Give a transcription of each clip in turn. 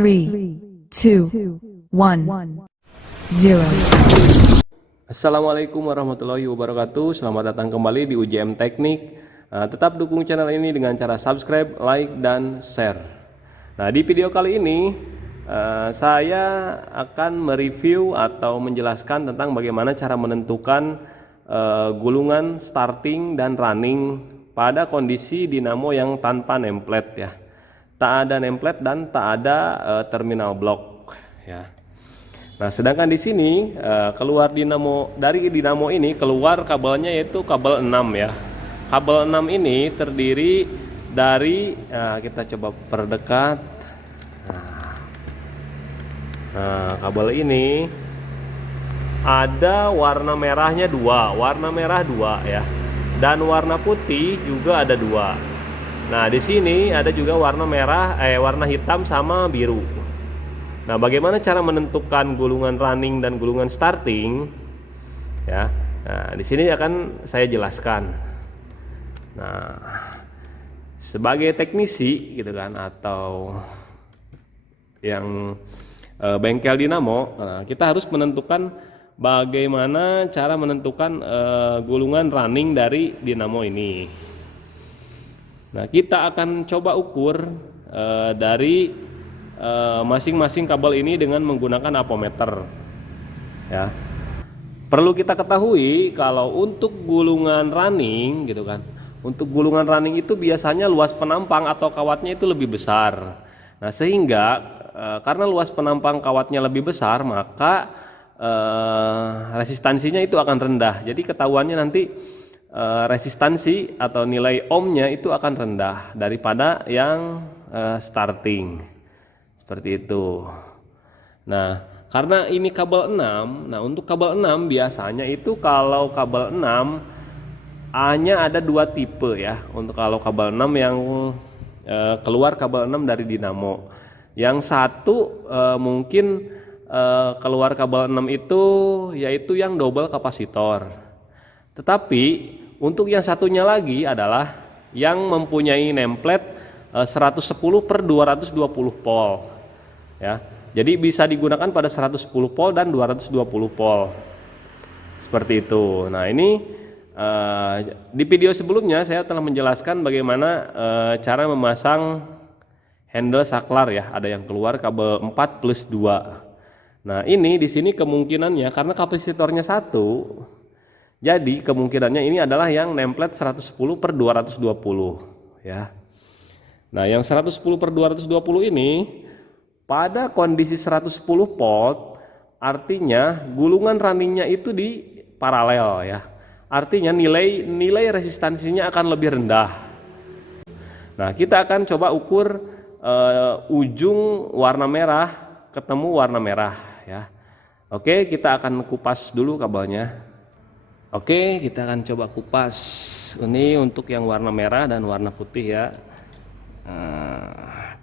3, 2, 1, 0. Assalamualaikum warahmatullahi wabarakatuh. Selamat datang kembali di UJM Teknik. Tetap dukung channel ini dengan cara subscribe, like, dan share. Nah, di video kali ini saya akan mereview atau menjelaskan tentang bagaimana cara menentukan gulungan starting dan running pada kondisi dinamo yang tanpa nameplate ya. Tak ada nameplate dan tak ada terminal block ya. Nah, sedangkan di sini keluar dari dinamo ini keluar kabelnya yaitu kabel 6 ya. Kabel 6 ini terdiri dari kita coba perdekat. Nah, kabel ini ada warna merahnya warna merah dua ya. Dan warna putih juga ada dua. Nah, di sini ada juga warna warna hitam sama biru. Nah, bagaimana cara menentukan gulungan running dan gulungan starting? Ya, nah di sini akan saya jelaskan. Nah, sebagai teknisi gitu kan, atau yang bengkel dinamo, kita harus menentukan bagaimana cara menentukan gulungan running dari dinamo ini. Nah, kita akan coba ukur dari masing-masing kabel ini dengan menggunakan ampermeter ya. Perlu kita ketahui kalau untuk gulungan running gitu kan, untuk gulungan running itu biasanya luas penampang atau kawatnya itu lebih besar. Nah, sehingga karena luas penampang kawatnya lebih besar, maka resistansinya itu akan rendah. Jadi ketahuannya nanti resistansi atau nilai ohmnya itu akan rendah daripada yang starting. Seperti itu. Nah, karena ini kabel 6, nah untuk kabel 6 biasanya itu kalau kabel 6 hanya ada dua tipe ya. Untuk kalau kabel 6 yang keluar kabel 6 dari dinamo. Yang satu mungkin keluar kabel 6 itu yaitu yang double kapasitor. Tetapi untuk yang satunya lagi adalah yang mempunyai nameplate 110/220 volt. Ya, jadi bisa digunakan pada 110 volt dan 220 volt. Seperti itu. Nah, ini di video sebelumnya saya telah menjelaskan bagaimana cara memasang handle saklar ya. Ada yang keluar kabel 4+2. Nah, ini di sini kemungkinannya karena kapasitornya 1, jadi kemungkinannya ini adalah yang nameplate 110/220 ya. Nah, yang 110/220 ini pada kondisi 110 volt artinya gulungan runningnya itu di paralel ya. Artinya nilai resistansinya akan lebih rendah. Nah, kita akan coba ukur ujung warna merah ketemu warna merah ya. Oke, kita akan kupas dulu kabelnya. Oke, kita akan coba kupas. Ini untuk yang warna merah dan warna putih ya.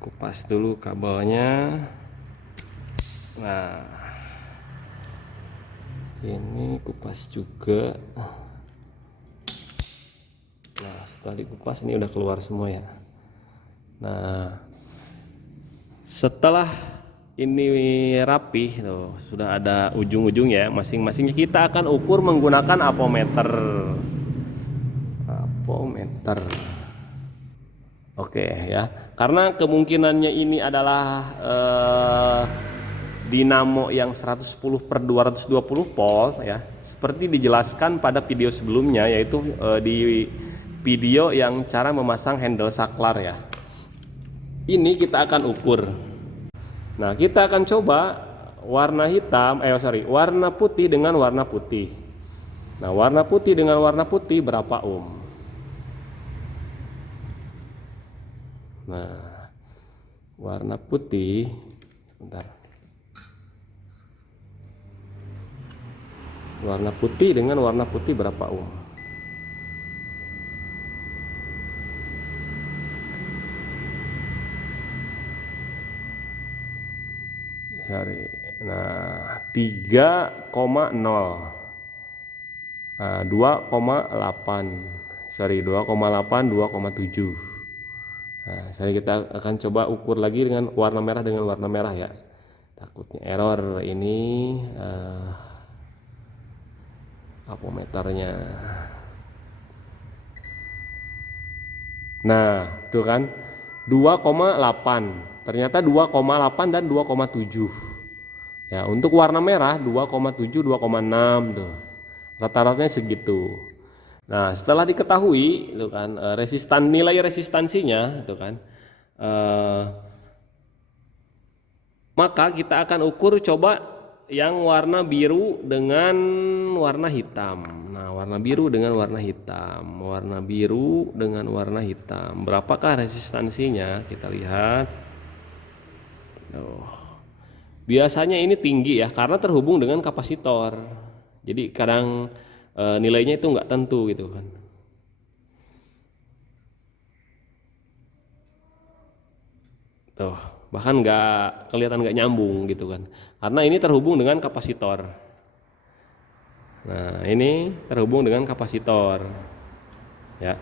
Kupas dulu kabelnya. Nah, ini kupas juga. Nah, setelah dikupas ini udah keluar semua ya. Nah, setelah ini rapih tuh, sudah ada ujung-ujung ya masing-masingnya, kita akan ukur menggunakan ampermeter. Oke ya, karena kemungkinannya ini adalah dinamo yang 110/220 volt ya, seperti dijelaskan pada video sebelumnya, yaitu di video yang cara memasang handle saklar ya. Ini kita akan ukur. Nah, kita akan coba warna putih dengan warna putih. Nah, warna putih dengan warna putih berapa ohm? Nah, warna putih, bentar. Warna putih dengan warna putih berapa ohm? Nah, 3,0. Nah, 2,8, 2,7. Nah, sekarang kita akan coba ukur lagi dengan warna merah ya. Takutnya error ini apometernya. Nah, itu kan 2,8. Ternyata 2,8 dan 2,7. Ya, untuk warna merah 2,7, 2,6 tuh. Rata-ratanya segitu. Nah, setelah diketahui itu kan nilai resistansinya itu kan maka kita akan ukur coba yang warna biru dengan warna hitam. Nah, warna biru dengan warna hitam. Warna biru dengan warna hitam. Berapakah resistansinya? Kita lihat. Biasanya ini tinggi ya karena terhubung dengan kapasitor. Jadi kadang nilainya itu nggak tentu gitu kan. Tuh, bahkan nggak kelihatan nggak nyambung gitu kan. Karena ini terhubung dengan kapasitor. Nah, ini terhubung dengan kapasitor. Ya.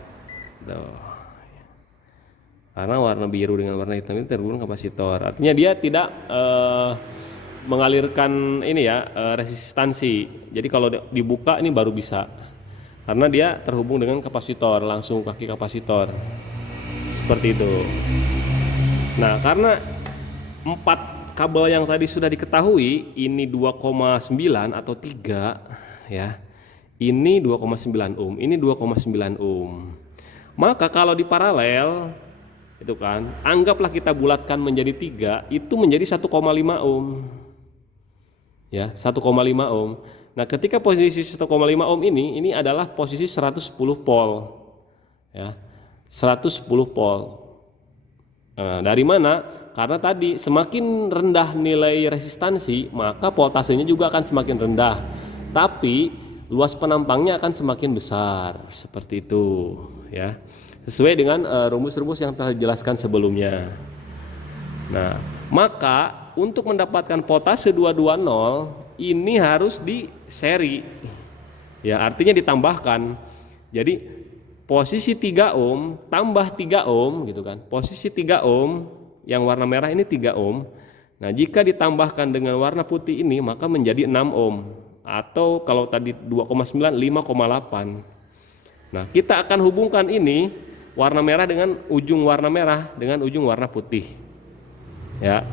Tuh. Karena warna biru dengan warna hitam itu terhubung kapasitor. Artinya dia tidak mengalirkan ini ya resistansi. Jadi kalau dibuka ini baru bisa. Karena dia terhubung dengan kapasitor, langsung kaki kapasitor. Seperti itu. Nah, karena 4 kabel yang tadi sudah diketahui, ini 2,9 atau 3 ya. Ini 2,9 ohm, ini 2,9 ohm. Maka kalau di paralel itu kan, anggaplah kita bulatkan menjadi 3, itu menjadi 1,5 ohm. Ya, 1,5 ohm. Nah, ketika posisi 1,5 ohm ini adalah posisi 110 volt. Ya. 110 volt. Nah, dari mana? Karena tadi semakin rendah nilai resistansi, maka voltasenya juga akan semakin rendah. Tapi luas penampangnya akan semakin besar, seperti itu, ya. Sesuai dengan rumus-rumus yang telah dijelaskan sebelumnya. Nah, maka untuk mendapatkan voltase 220 ini harus di seri. Ya, artinya ditambahkan. Jadi posisi 3 ohm tambah 3 ohm gitu kan. Posisi 3 ohm yang warna merah ini 3 ohm. Nah, jika ditambahkan dengan warna putih ini maka menjadi 6 ohm atau kalau tadi 2,9 5,8. Nah, kita akan hubungkan ini warna merah dengan ujung warna merah dengan ujung warna putih. Ya.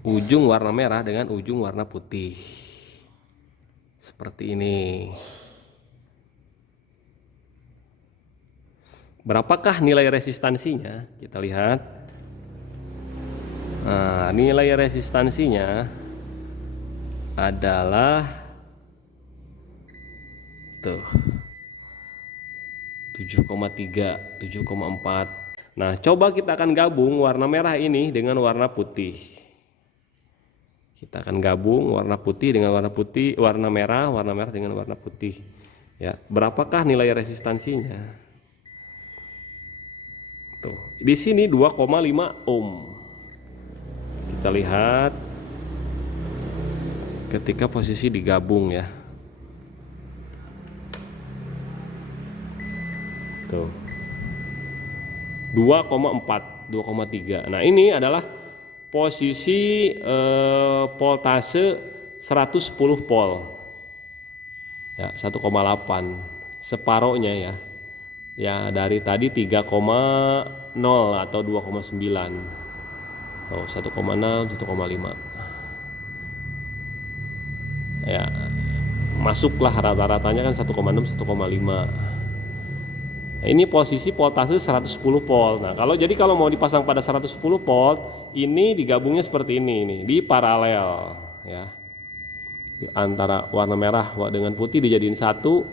Ujung warna merah dengan ujung warna putih. Seperti ini. Berapakah nilai resistansinya? Kita lihat. Nah, nilai resistansinya adalah tuh 7,3, 7,4. Nah, coba kita akan gabung warna merah ini dengan warna putih. Kita akan gabung warna putih dengan warna putih, warna merah dengan warna putih. Ya, berapakah nilai resistansinya? Tuh, di sini 2,5 ohm. Kita lihat ketika posisi digabung ya. Tuh. 2,4, 2,3. Nah, ini adalah posisi voltase 110 volt. Ya, 1,8. Separohnya ya. Ya, dari tadi 3,0 atau 2,9. Oh, 1,6, 1,5. Ya, masuklah rata-ratanya kan 1,6, 1,5. Nah, ini posisi voltase 110 volt. Nah, kalau mau dipasang pada 110 volt, ini digabungnya seperti ini di paralel ya. Antara warna merah dengan putih dijadiin satu,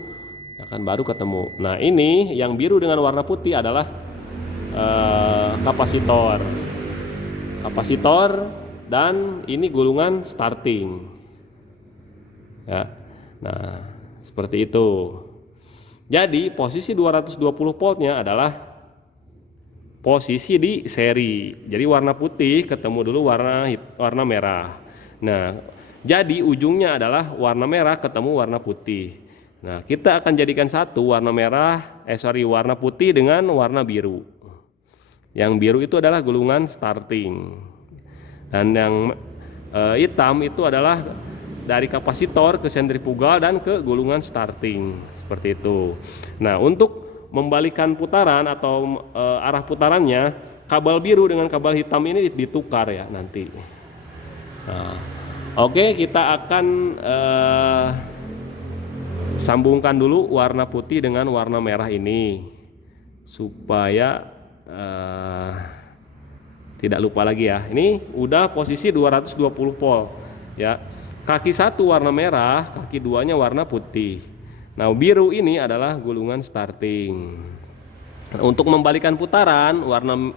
akan baru ketemu. Nah, ini yang biru dengan warna putih adalah kapasitor dan ini gulungan starting ya. Nah, seperti itu. Jadi posisi 220 voltnya adalah posisi di seri. Jadi warna putih ketemu dulu warna merah. Nah, jadi ujungnya adalah warna merah ketemu warna putih. Nah, kita akan jadikan satu warna putih dengan warna biru. Yang biru itu adalah gulungan starting, dan yang hitam itu adalah dari kapasitor ke sentrifugal dan ke gulungan starting, seperti itu. Nah, untuk membalikan putaran atau arah putarannya, kabel biru dengan kabel hitam ini ditukar ya nanti. Nah, oke, kita akan sambungkan dulu warna putih dengan warna merah ini supaya tidak lupa lagi ya. Ini udah posisi 220 volt ya. Kaki satu warna merah, kaki duanya warna putih. Nah, biru ini adalah gulungan starting. Nah, untuk membalikan putaran,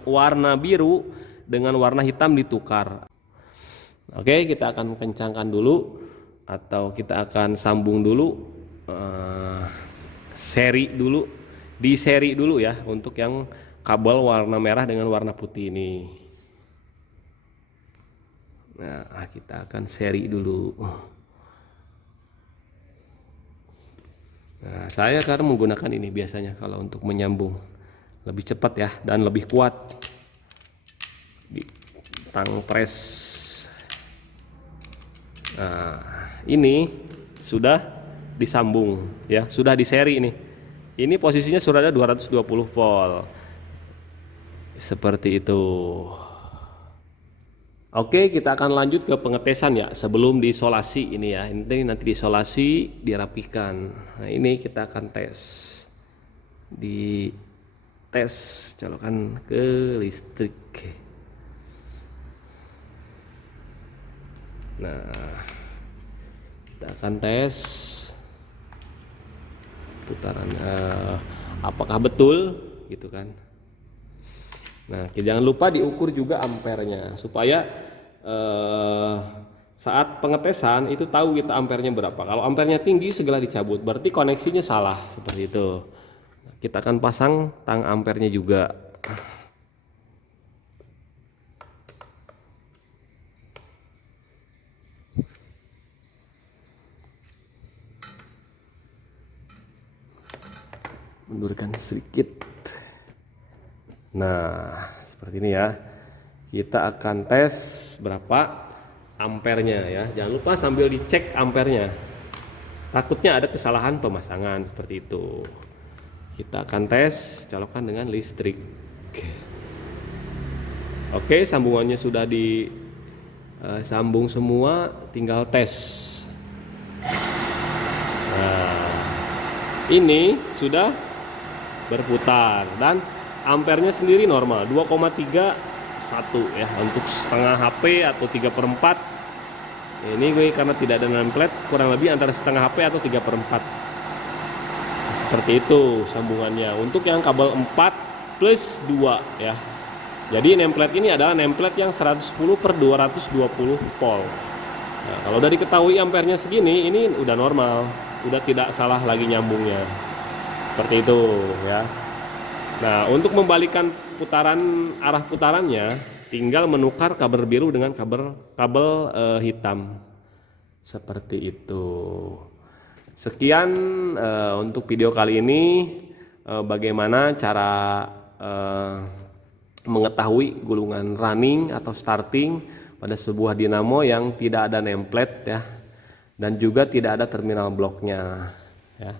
warna biru dengan warna hitam ditukar. Oke, kita akan kencangkan dulu atau kita akan sambung dulu, di seri dulu ya untuk yang kabel warna merah dengan warna putih ini. Nah, kita akan seri dulu. Nah, saya akan menggunakan ini biasanya kalau untuk menyambung, lebih cepat ya dan lebih kuat di tang pres. Nah, ini sudah disambung ya, sudah di seri ini. Ini posisinya sudah ada 220 volt. Seperti itu. Oke, kita akan lanjut ke pengetesan ya sebelum diisolasi ini ya. Ini nanti diisolasi, dirapikan. Nah, ini kita akan tes. Colokan ke listrik. Nah, kita akan tes putarannya apakah betul gitu kan. Nah, jangan lupa diukur juga ampernya supaya saat pengetesan itu tahu kita ampernya berapa. Kalau ampernya tinggi segera dicabut, berarti koneksinya salah, seperti itu. Kita akan pasang tang ampernya juga. Mundurkan sedikit. Nah, seperti ini ya. Kita akan tes berapa ampernya ya. Jangan lupa sambil dicek ampernya. Takutnya ada kesalahan pemasangan seperti itu. Kita akan tes, colokan dengan listrik. Oke, sambungannya sudah disambung semua, tinggal tes. Nah, ini sudah berputar dan ampernya sendiri normal 2,31 ya untuk setengah HP atau 3/4. Ini gue karena tidak ada template, kurang lebih antara setengah HP atau 3/4. Seperti itu sambungannya untuk yang kabel 4+2 ya. Jadi template ini adalah template yang 110/220 volt. Nah, kalau udah diketahui ampernya segini, ini udah normal, udah tidak salah lagi nyambungnya. Seperti itu ya. Nah, untuk membalikan arah putarannya, tinggal menukar kabel biru dengan kabel hitam. Seperti itu. Sekian untuk video kali ini, bagaimana cara mengetahui gulungan running atau starting pada sebuah dinamo yang tidak ada nameplate ya, dan juga tidak ada terminal bloknya ya.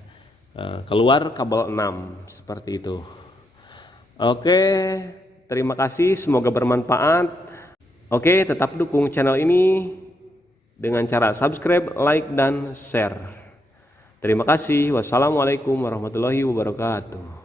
Keluar kabel 6 seperti itu. Oke, terima kasih, semoga bermanfaat. Oke, tetap dukung channel ini dengan cara subscribe, like, dan share. Terima kasih. Wassalamualaikum warahmatullahi wabarakatuh.